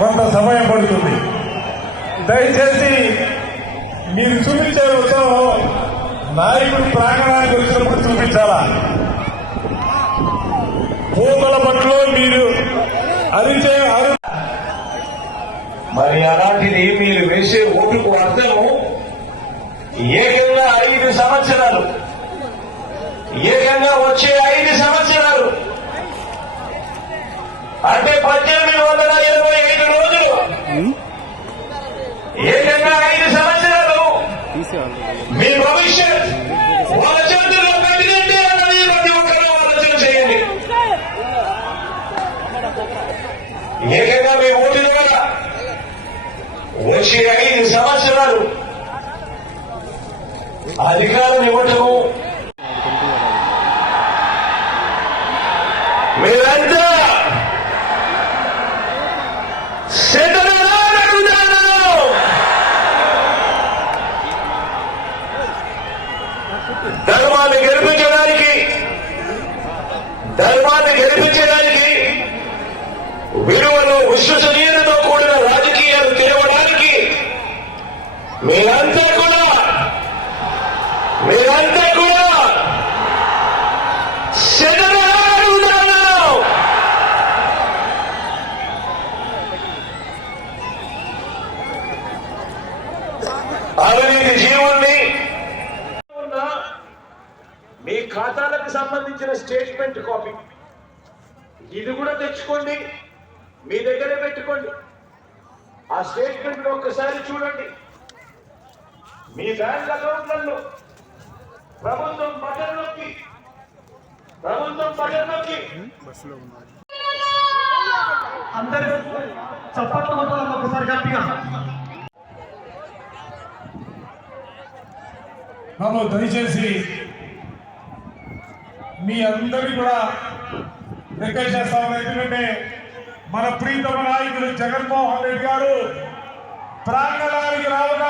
కొంత సమయం పడుతుంది. దయచేసి మీరు చూపించే ఉత్సవం నాయకుడు ప్రాంగణానికి వచ్చినప్పుడు చూపించాలా. పూతల పట్లో మీరు అరిచే మరి అలాంటిది మీరు వేసే ఓటుకు అర్థము ఏకంగా 5 సంవత్సరాలు, ఏకంగా వచ్చే 5 సంవత్సరాలు అంటే 1825 రోజులు, ఏకంగా 5 సంవత్సరాలు మీ భవిష్యత్ వాళ్ళ చేతుల్లో పెట్టినట్టే అన్నది ప్రతి ఒక్కరూ ఆలోచన చేయండి. ఏకంగా మీ ఓటు దగ్గర వచ్చే 5 సంవత్సరాలు అధికారం ఇవ్వటము మీరంతా ధర్మాన్ని గెలిపించడానికి విలువలు విశ్వసనీయతతో కూడిన రాజకీయాలు తేవడానికి మీరంతా కూడా అవినీతి జీవుల్ని మీ ఖాతాలకు సంబంధించిన స్టేట్మెంట్ కాపీ ఇది కూడా తెచ్చుకోండి, మీ దగ్గరే పెట్టుకోండి. ఆ స్టేట్మెంట్ ఒక్కసారి చూడండి. మీ బ్యాంక్ అకౌంట్లలో ప్రభుత్వం బటన్ నొక్కి అందరూ చప్పట్లు కొట్టాలి ఒకసారి గట్టిగా. దయచేసి మీ అందరినీ కూడా రిక్వెస్ట్ చేస్తామని. ఎందుకంటే మన ప్రీతమ నాయకులు జగన్మోహన్ రెడ్డి గారు ప్రాంగణానికి రావడం